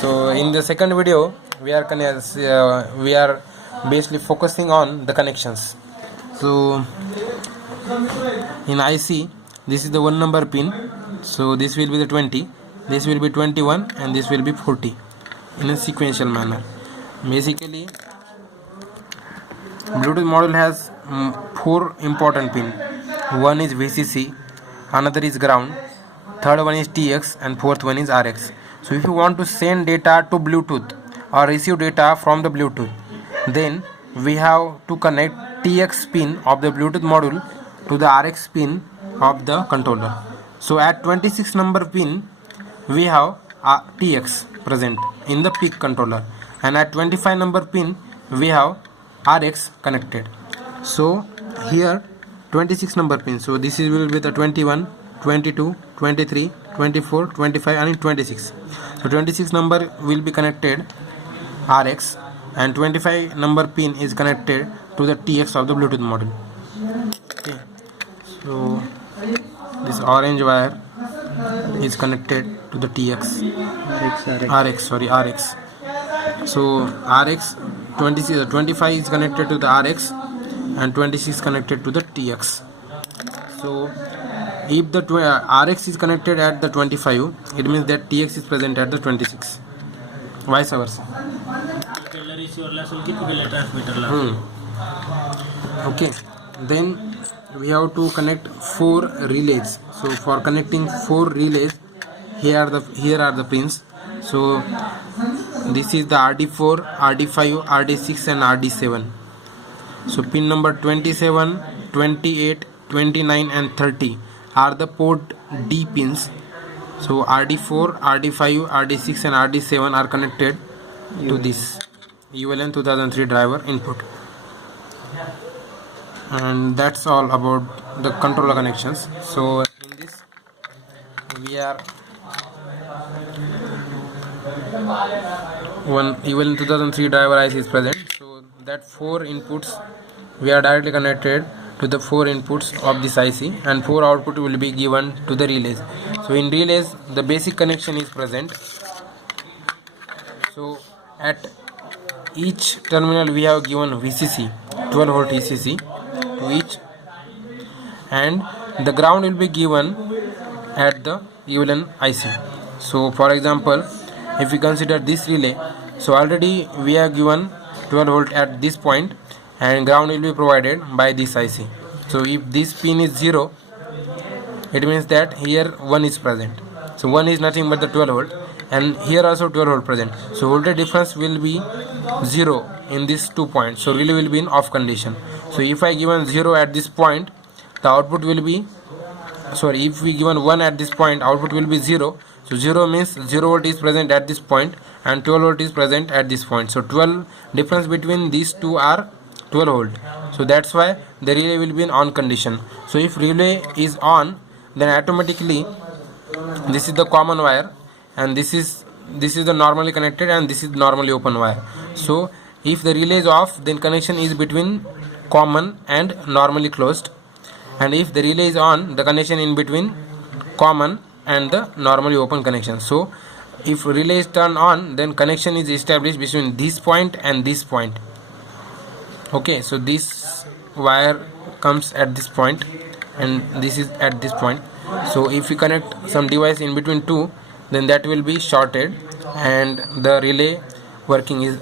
So in the second video we are basically focusing on the connections. So in IC, this is the 1 number pin, so this will be the 20, this will be 21, and this will be 40 in a sequential manner. Basically Bluetooth module has 4 important pin. One is VCC, another is ground, third one is TX, and fourth one is RX. So if you want to send data to Bluetooth or receive data from the Bluetooth, then we have to connect TX pin of the Bluetooth module to the RX pin of the controller. So at 26 number pin we have TX present in the PIC controller, and at 25 number pin we have RX connected. So here 26 number pin, so this will be the 21, 22, 23, 24, 25 and 26. So 26 number will be connected RX, and 25 number pin is connected to the TX of the Bluetooth module. Okay, so this orange wire is connected to the TX. RX. So RX 25 is connected to the RX and 26 connected to the TX. So if the RX is connected at the 25, it means that TX is present at the 26, vice versa. Okay, then we have to connect 4 relays. So for connecting 4 relays, here are the pins. So this is the RD4, RD5, RD6 and RD7. So pin number 27, 28, 29 and 30 are the port D pins. So RD4, RD5, RD6 and RD7 are connected to this ULN 2003 driver input. And that's all about the controller connections. So in this we are one ULN 2003 driver IC is present. So that 4 inputs we are directly connected to the 4 inputs of this IC, and 4 output will be given to the relays. So in relays the basic connection is present. So at each terminal we have given VCC, 12 volt VCC to each, and the ground will be given at the ULN IC. So for example, if we consider this relay, so already we have given 12 volt at this point, and ground will be provided by this IC. So if this pin is 0, it means that here 1 is present. So 1 is nothing but the 12 volt, and here also 12 volt present. So voltage difference will be 0 in these 2 points. So relay will be in off condition. So if I given 0 at this point, the output will be, if we given 1 at this point, output will be 0. So 0 means 0 volt is present at this point and 12 volt is present at this point. So 12 difference between these two are 12 volt. So that's why the relay will be in on condition. So if relay is on, then automatically this is the common wire, and this is the normally connected, and this is normally open wire. So if the relay is off, then connection is between common and normally closed, and if the relay is on, the connection in between common and the normally open connection. So if relay is turned on, then connection is established between this point and this point. Okay, so this wire comes at this point and this is at this point. So if we connect some device in between two, then that will be shorted, and the relay working is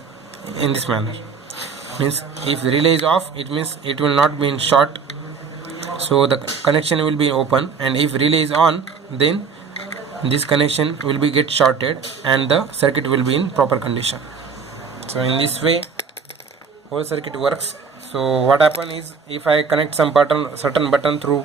in this manner. Means if the relay is off, it means it will not be in short, so the connection will be open, and if relay is on, then this connection will be get shorted and the circuit will be in proper condition. So in this way whole circuit works. So what happen is, if I connect some certain button through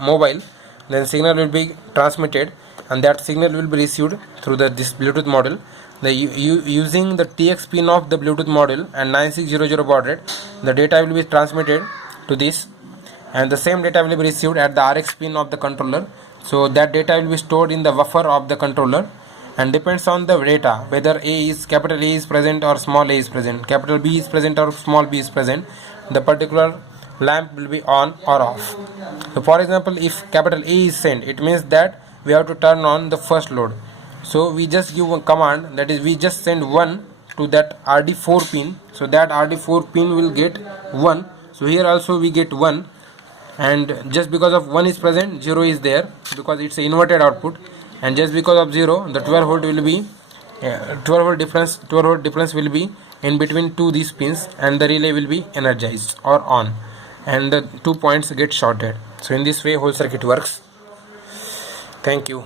mobile, then signal will be transmitted, and that signal will be received through this Bluetooth module. Using the TX pin of the Bluetooth module and 9600 baud rate, the data will be transmitted to this, and the same data will be received at the RX pin of the controller. So that data will be stored in the buffer of the controller, and depends on the data whether capital A is present or small a is present, capital B is present or small b is present, the particular lamp will be on or off. So for example, if capital A is sent, it means that we have to turn on the first load, So we just give a command, that is we just send 1 to that RD4 pin, so that RD4 pin will get 1. So here also we get 1, and just because of 1 is present, 0 is there because it's an inverted output, and just because of 0, the 12 volt will be 12 volt difference will be in between these pins, and the relay will be energized or on, and the 2 points get shorted. So in this way whole circuit works. Thank you.